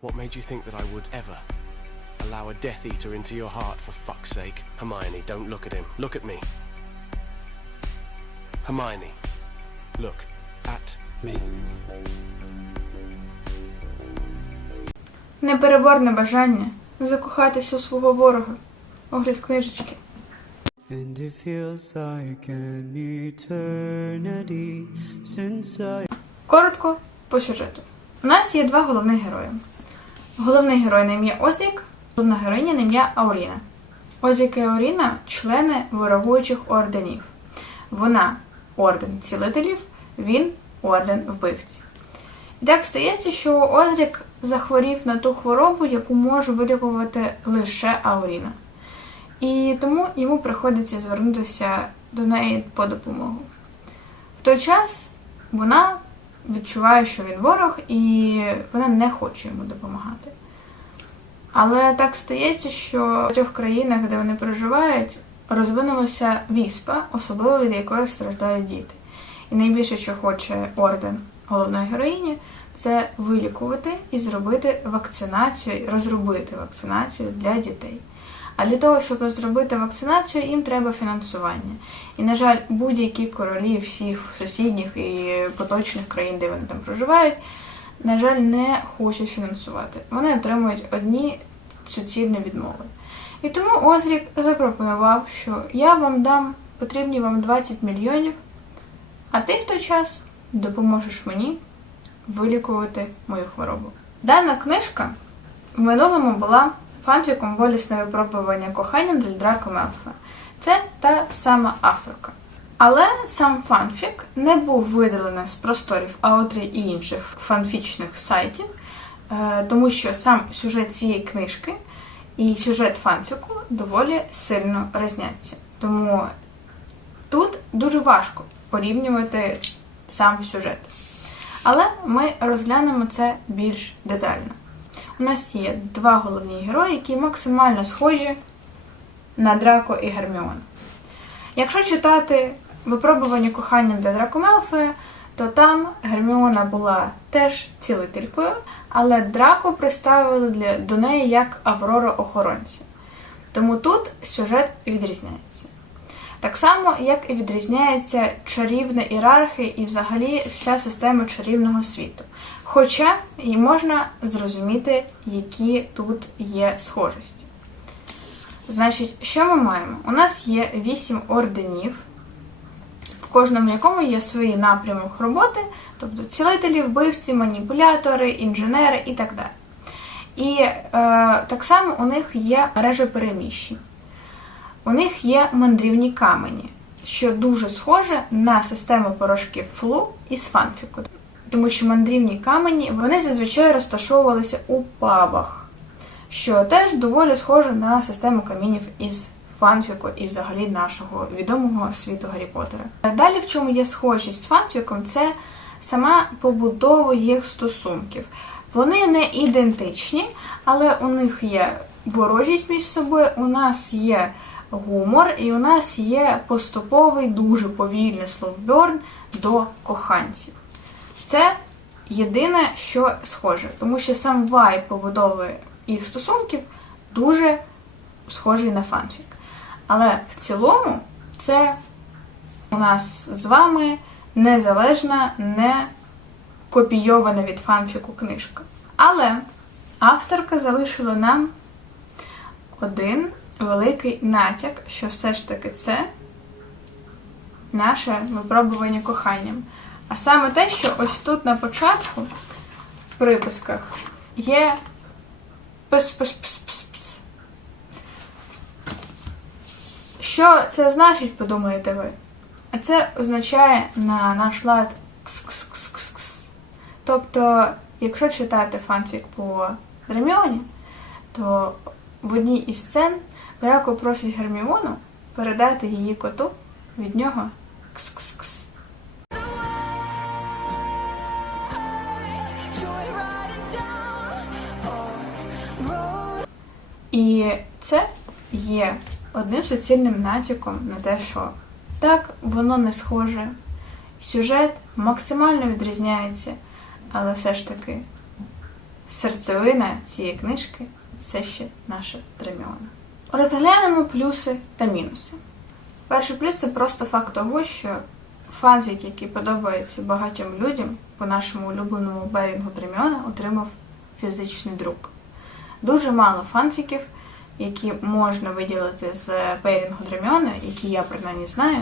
What made you think that I would ever allow a Death Eater into your heart for fuck's sake? Hermione, don't look at him. Look at me. Hermione, look at me. Непереборне бажання закохатися у свого ворога. Огляд книжечки. And it feels like an eternity since I Коротко по сюжету. У нас є два головних герої. Головний герой на ім'я Озрік, головна героїня на ім'я Ауріна. Озрік і Ауріна члени ворогуючих орденів. Вона орден цілителів, він орден вбивців. І так стається, що Озрік захворів на ту хворобу, яку може вилікувати лише Ауріна. І тому йому приходиться звернутися до неї по допомогу. В той час вона відчуває, що він ворог, і вона не хоче йому допомагати. Але так стається, що в багатьох країнах, де вони проживають, розвинулася віспа, особливо від якої страждають діти. І найбільше, що хоче орден головної героїні, це вилікувати і зробити вакцинацію, розробити вакцинацію для дітей. А для того, щоб розробити вакцинацію, їм треба фінансування. І, на жаль, будь-які королі всіх сусідніх і поточних країн, де вони там проживають, на жаль, не хочуть фінансувати. Вони отримують одні суцільні відмови. І тому Озрік запропонував, що я вам дам потрібні вам 20 мільйонів, а ти в той час допоможеш мені вилікувати мою хворобу. Дана книжка в минулому була фанфіком болісне випробування кохання для Драко Мелфоя. Це та сама авторка. Але сам фанфік не був видалений з просторів Аотрі і інших фанфічних сайтів, е, тому що сам сюжет цієї книжки і сюжет фанфіку доволі сильно різняться. Тому тут дуже важко порівнювати сам сюжет. Але ми розглянемо це більш детально. У нас є два головні герої, які максимально схожі на Драко і Герміона. Якщо читати випробування коханням для Драко Мелфоя, то там Герміона була теж цілителькою, але Драко представили для, до неї як Аврора охоронця. Тому тут сюжет відрізняється. Так само, як і відрізняється чарівна ієрархія і взагалі вся система чарівного світу. Хоча і можна зрозуміти, які тут є схожості. Значить, що ми маємо? У нас є вісім орденів, в кожному якому є свій напрямок роботи, тобто цілителі, вбивці, маніпулятори, інженери і так далі. І е, так само у них є мережа переміщень. У них є мандрівні камені, що дуже схоже на систему порошків флу із фанфіку. Тому що мандрівні камені вони зазвичай розташовувалися у пабах, що теж доволі схоже на систему камінів із фанфіку і взагалі нашого відомого світу Гаррі Поттера. Далі, в чому є схожість з фанфіком, це сама побудова їх стосунків. Вони не ідентичні, але у них є ворожість між собою, у нас є гумор, і у нас є поступовий, дуже повільний словберн до коханців. Це єдине, що схоже, тому що сам вайб побудови їх стосунків дуже схожий на фанфік. Але в цілому це у нас з вами незалежна, не копійована від фанфіку книжка. Але авторка залишила нам один великий натяк, що все ж таки це наше випробування коханням. А саме те, що ось тут на початку, в приписках, є пис-пис-пис-пис-пис. Що це значить, подумаєте ви? А це означає на наш лад кс-кс-кс-кс-кс. Тобто, якщо читати фанфік по Герміоні, то в одній із сцен Драко просить Герміону передати її коту від нього кс-кс-кс. І це є одним суцільним натяком на те, що так, воно не схоже. Сюжет максимально відрізняється, але все ж таки серцевина цієї книжки все ще наша Дреміона. Розглянемо плюси та мінуси. Перший плюс це просто факт того, що фанфік, який подобається багатьом людям по нашому улюбленому Берінгу Дреміона, отримав фізичний друк. Дуже мало фанфіків, які можна виділити з Берінгу Дреміона, які я принаймні знаю,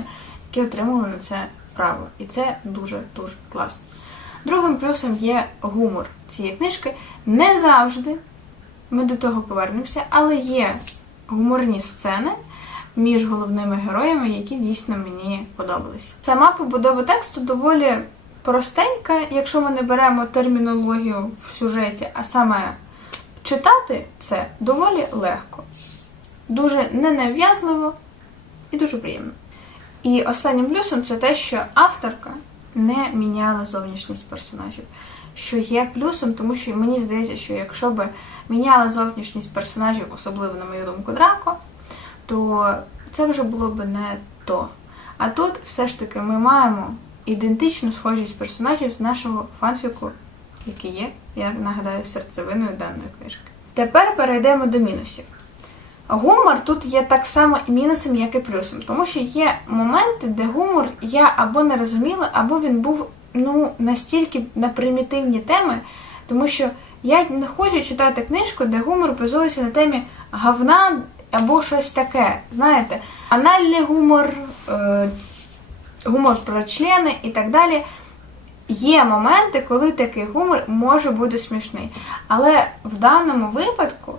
які отримали на це право. І це дуже-дуже класно. Другим плюсом є гумор цієї книжки. Не завжди ми до того повернемося, але є гуморні сцени між головними героями, які дійсно мені подобались. Сама побудова тексту доволі простенька, якщо ми не беремо термінологію в сюжеті, а саме читати це доволі легко, дуже ненав'язливо і дуже приємно. І останнім плюсом це те, що авторка не міняла зовнішність персонажів. Що є плюсом, тому що мені здається, що якщо би міняла зовнішність персонажів, особливо на мою думку, Драко, то це вже було б не то. А тут все ж таки ми маємо ідентичну схожість персонажів з нашого фанфіку, який є, я нагадаю, серцевиною даної книжки. Тепер перейдемо до мінусів. Гумор тут є так само і мінусом, як і плюсом, тому що є моменти, де гумор я або не розуміла, або він був ну настільки на примітивні теми, тому що я не хочу читати книжку, де гумор базується на темі говна або щось таке. Знаєте, анальний гумор, е, гумор про члени і так далі. Є моменти, коли такий гумор може бути смішний. Але в даному випадку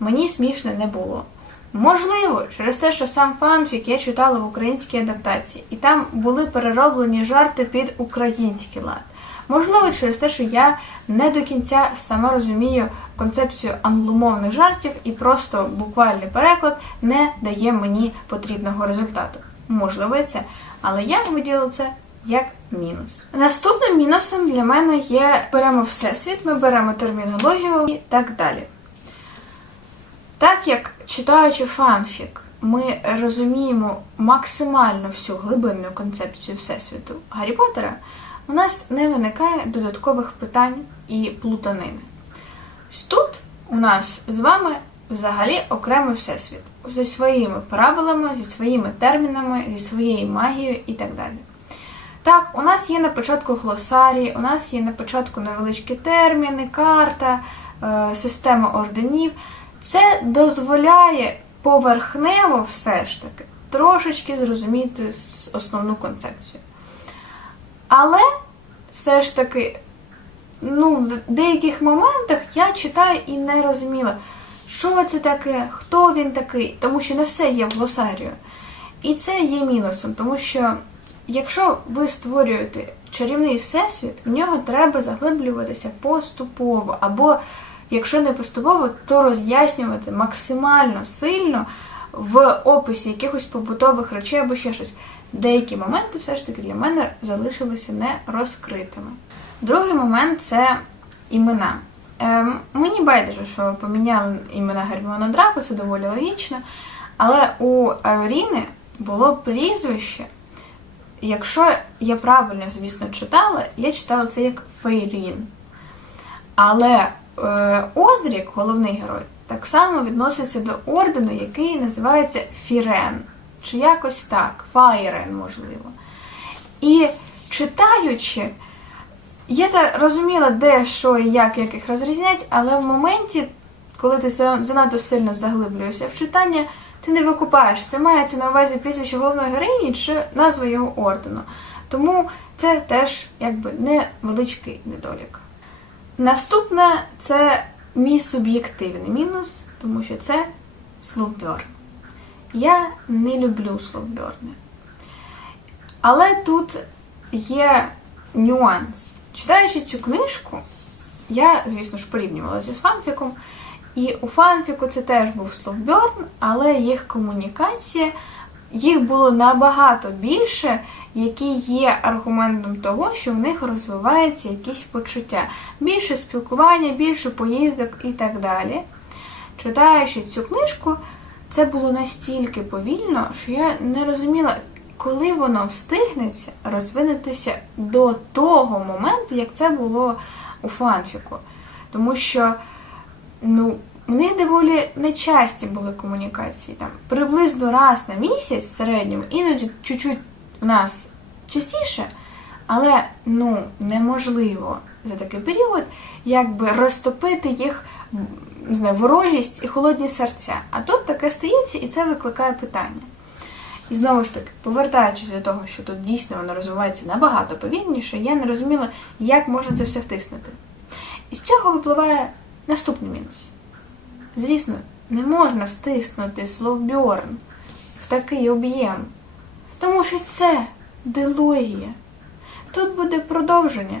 мені смішно не було. Можливо, через те, що сам фанфік я читала в українській адаптації, і там були перероблені жарти під український лад. Можливо, через те, що я не до кінця сама розумію концепцію англомовних жартів, і просто буквальний переклад не дає мені потрібного результату. Можливо, це, але я виділила це як мінус. Наступним мінусом для мене є беремо всесвіт, ми беремо термінологію і так далі. Так як читаючи фанфік, ми розуміємо максимально всю глибинну концепцію Всесвіту Гаррі Поттера, у нас не виникає додаткових питань і плутанини. Тут у нас з вами взагалі окремий всесвіт зі своїми правилами, зі своїми термінами, зі своєю магією і так далі. Так, у нас є на початку глосарій, у нас є на початку невеличкі терміни, карта, е, система орденів. Це дозволяє поверхнево все ж таки трошечки зрозуміти основну концепцію. Але все ж таки, ну, в деяких моментах я читаю і не розуміла, що це таке, хто він такий, тому що не все є в глосарію. І це є мінусом, тому що якщо ви створюєте чарівний всесвіт, в нього треба заглиблюватися поступово, або якщо не поступово, то роз'яснювати максимально сильно в описі якихось побутових речей або ще щось. Деякі моменти все ж таки для мене залишилися не розкритими. Другий момент це імена. Ем, мені байдуже, що поміняли імена Герміона Драко, це доволі логічно. Але у Ауріни було прізвище. Якщо я правильно, звісно, читала, я читала це як Фейрін. Але е, Озрік, головний герой, так само відноситься до ордену, який називається Фірен. Чи якось так, Файрен, можливо. І читаючи, я та розуміла, де, що і як, як їх розрізнять, але в моменті, коли ти занадто сильно заглиблюєшся в читання, ти не викупаєш, це мається на увазі прізвище головної героїні чи назва його ордену. Тому це теж якби невеличкий недолік. Наступне це мій суб'єктивний мінус, тому що це словбьорн. Я не люблю словбьорни. Але тут є нюанс. Читаючи цю книжку, я, звісно ж, порівнювала зі з фанфіком. І у фанфіку це теж був словбьорн, але їх комунікація, їх було набагато більше, які є аргументом того, що в них розвивається якісь почуття. Більше спілкування, більше поїздок і так далі. Читаючи цю книжку, це було настільки повільно, що я не розуміла, коли воно встигнеться розвинутися до того моменту, як це було у фанфіку. Тому що ну, в них доволі нечасті були комунікації. Там, приблизно раз на місяць в середньому, іноді чуть-чуть у нас частіше, але ну, неможливо за такий період якби розтопити їх не знаю, ворожість і холодні серця. А тут таке стається, і це викликає питання. І знову ж таки, повертаючись до того, що тут дійсно воно розвивається набагато повільніше, я не розуміла, як можна це все втиснути. І з цього випливає наступний мінус. Звісно, не можна стиснути словбьорн в такий об'єм, тому що це дилогія. Тут буде продовження,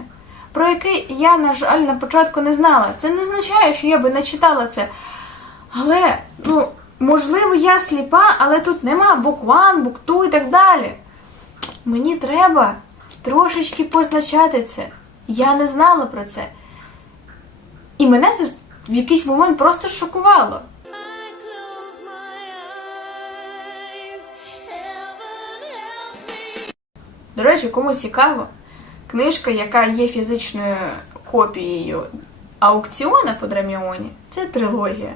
про яке я, на жаль, на початку не знала. Це не означає, що я би не читала це. Але, ну, можливо, я сліпа, але тут нема букван, букту і так далі. Мені треба трошечки позначати це. Я не знала про це. І мене це в якийсь момент просто шокувало. До речі, кому цікаво, книжка, яка є фізичною копією аукціона по Драміоні, це трилогія.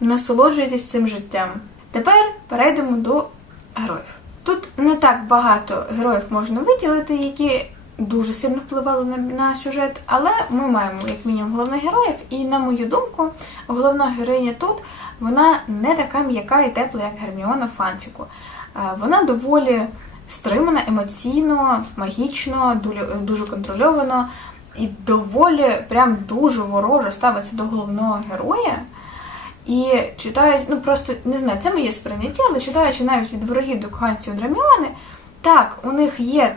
Насолоджуйтесь цим життям. Тепер перейдемо до героїв. Тут не так багато героїв можна виділити, які дуже сильно впливали на, на сюжет, але ми маємо як мінімум головних героїв, і на мою думку, головна героїня тут вона не така м'яка і тепла, як Герміона Фанфіку. Е, Вона доволі стримана емоційно, магічно, дуже контрольовано і доволі прям дуже вороже ставиться до головного героя. І читають, ну просто не знаю, це моє сприйняття, але читаючи навіть від ворогів до коханців Драміони, так, у них є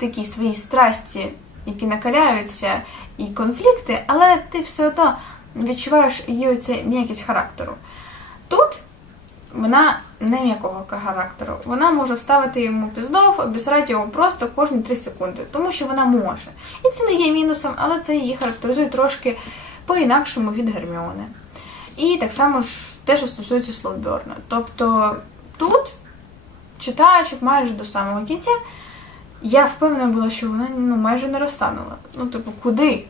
такі свої страсті, які накаляються, і конфлікти, але ти все одно відчуваєш її оця м'якість характеру. Тут вона не м'якого характеру. Вона може вставити йому піздов, обісрати його просто кожні 3 секунди, тому що вона може. І це не є мінусом, але це її характеризує трошки по-інакшому від Герміони. І так само ж те, що стосується Слоуберна. Тобто тут, читаючи майже до самого кінця, я впевнена була, що вона ну, майже не розтанула. Ну, типу, куди?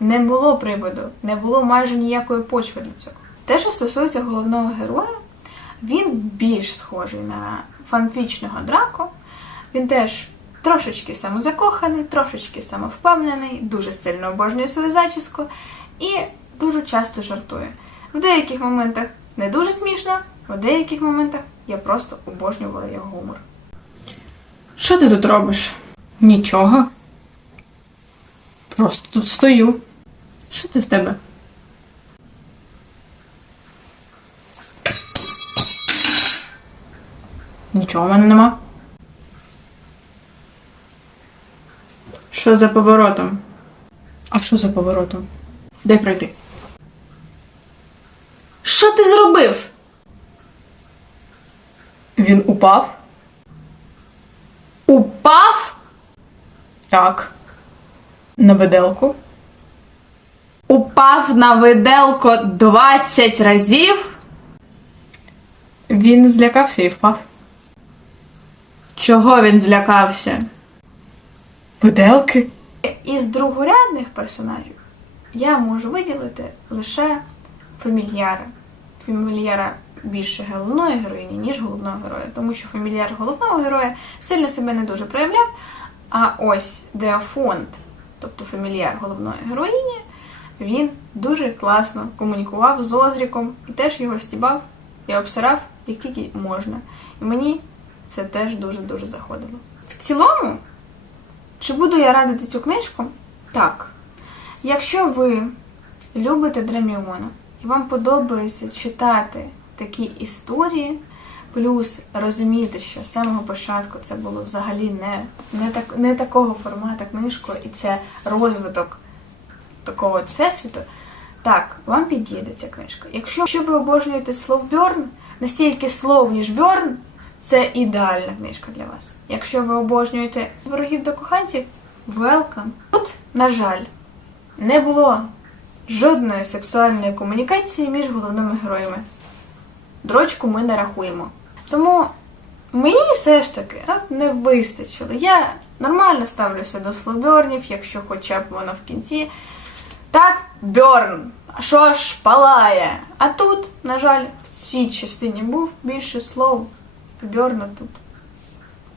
Не було приводу, не було майже ніякої почви для цього. Те, що стосується головного героя, він більш схожий на фанфічного Драко. Він теж трошечки самозакоханий, трошечки самовпевнений, дуже сильно обожнює свою зачіску і дуже часто жартує. В деяких моментах не дуже смішно, в деяких моментах я просто обожнювала його гумор. Що ти тут робиш? Нічого. Просто тут стою. Що це в тебе? Нічого в мене нема. Що за поворотом? А що за поворотом? Дай пройти. Що ти зробив? Він упав? Упав? Так. На виделку. Упав на виделку 20 разів. Він злякався і впав. Чого він злякався? Виделки? Із другорядних персонажів я можу виділити лише фамільяра. Фамільяра більше головної героїні, ніж головного героя, тому що фамільяр головного героя сильно себе не дуже проявляв. А ось Деафонт, тобто фамільяр головної героїні, він дуже класно комунікував з Озріком і теж його стібав і обсирав як тільки можна. І мені це теж дуже-дуже заходило. В цілому, чи буду я радити цю книжку? Так. Якщо ви любите Драміона і вам подобається читати такі історії, плюс розуміти, що з самого початку це було взагалі не, не, так, не такого формату книжку, і це розвиток такого всесвіту, так, вам підійде ця книжка. Якщо, якщо ви обожнюєте Словбьорн, настільки слов, ніж Бьорн, це ідеальна книжка для вас. Якщо ви обожнюєте ворогів до коханців, welcome. Тут, на жаль, не було жодної сексуальної комунікації між головними героями. Дрочку ми не рахуємо. Тому мені все ж таки не вистачило. Я нормально ставлюся до слобернів, якщо хоча б воно в кінці Так, Бьорн, а що ж палає? А тут, на жаль, в цій частині був більше слов. Бьорна тут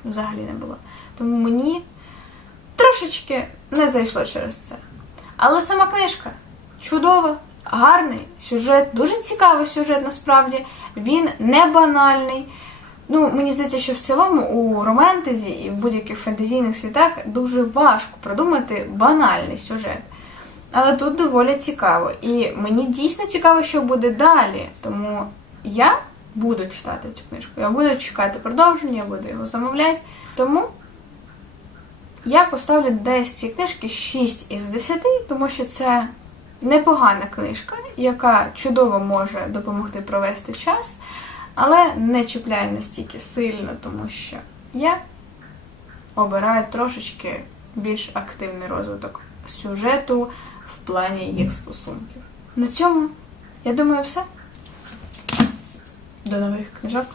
взагалі не було. Тому мені трошечки не зайшло через це. Але сама книжка чудова, гарний сюжет, дуже цікавий сюжет насправді. Він не банальний. Ну, мені здається, що в цілому у романтезі і в будь-яких фентезійних світах дуже важко продумати банальний сюжет. Але тут доволі цікаво. І мені дійсно цікаво, що буде далі. Тому я буду читати цю книжку. Я буду чекати продовження, я буду його замовляти. Тому я поставлю десь ці книжки 6 із 10, тому що це непогана книжка, яка чудово може допомогти провести час, але не чіпляє настільки сильно, тому що я обираю трошечки більш активний розвиток сюжету в плані їх стосунків. На цьому, я думаю, все. До нових книжок.